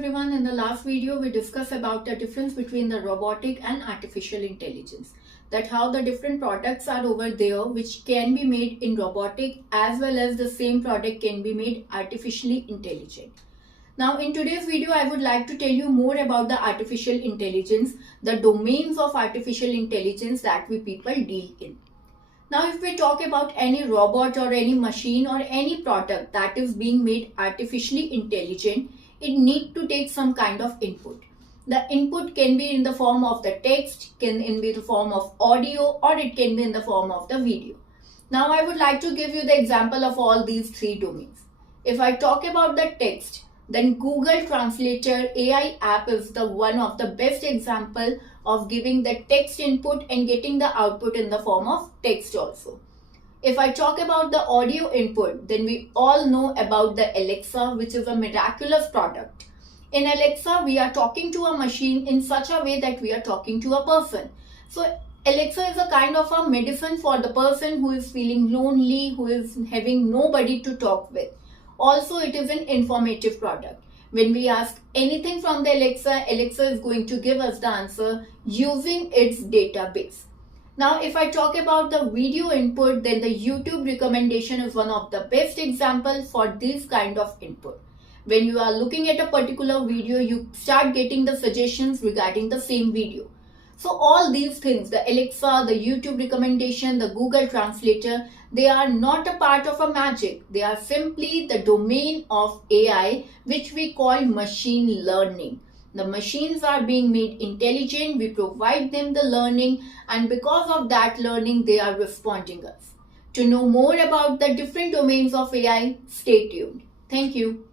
everyone. In the last video, we discussed about the difference between the robotic and artificial intelligence. That how the different products are over there which can be made in robotic as well as the same product can be made artificially intelligent. Now in today's video, I would like to tell you more about the artificial intelligence, the domains of artificial intelligence that we people deal in. Now if we talk about any robot or any machine or any product that is being made artificially intelligent, it needs to take some kind of input. The input can be in the form of the text, can be the form of audio, or it can be in the form of the video. Now I would like to give you the example of all these three domains. If I talk about the text, then Google Translator AI app is the one of the best example of giving the text input and getting the output in the form of text also. If I talk about the audio input, then we all know about the Alexa, which is a miraculous product. In Alexa, we are talking to a machine in such a way that we are talking to a person. So Alexa is a kind of a medicine for the person who is feeling lonely, who is having nobody to talk with. Also, it is an informative product. When we ask anything from the Alexa, Alexa is going to give us the answer using its database. Now, if I talk about the video input, then the YouTube recommendation is one of the best examples for this kind of input. When you are looking at a particular video, you start getting the suggestions regarding the same video. So all these things, the Alexa, the YouTube recommendation, the Google Translator, they are not a part of a magic. They are simply the domain of AI, which we call machine learning. The machines are being made intelligent, we provide them the learning, and because of that learning, they are responding us. To know more about the different domains of AI, stay tuned. Thank you.